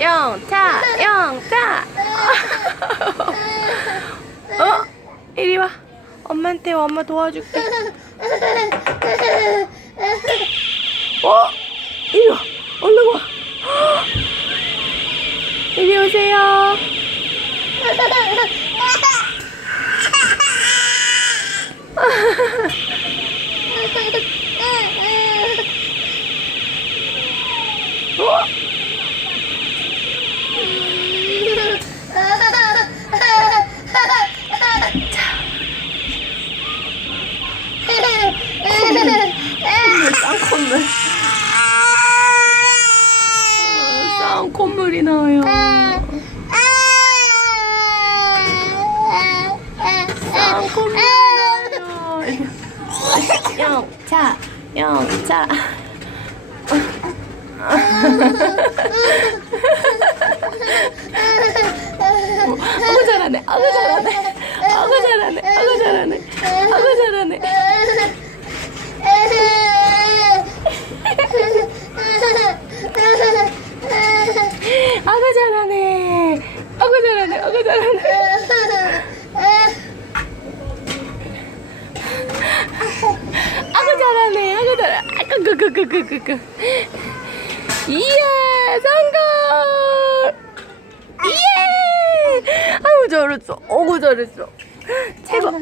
영차, 영차. 어? 이리 와. 엄마한테 와, 엄마 도와줄게. 어? 이리 와. 얼른 와. 이리 오세요. 어? 쌍콧물. 쌍 콧물이 나와요. 쌍콧물이 나와요. 영차, 영차. 아구 잘하네, 아구 잘하네, 아구 잘하네, 아구 잘하네, 아구 잘하네. 아구 잘하네, 아구 잘하네, 아구 잘하네. 아구 잘하네, 아구 잘하네. 아구 그그그그그그. 이야, 성공! 예! 아우 잘했어. 어구 잘했어. 최고.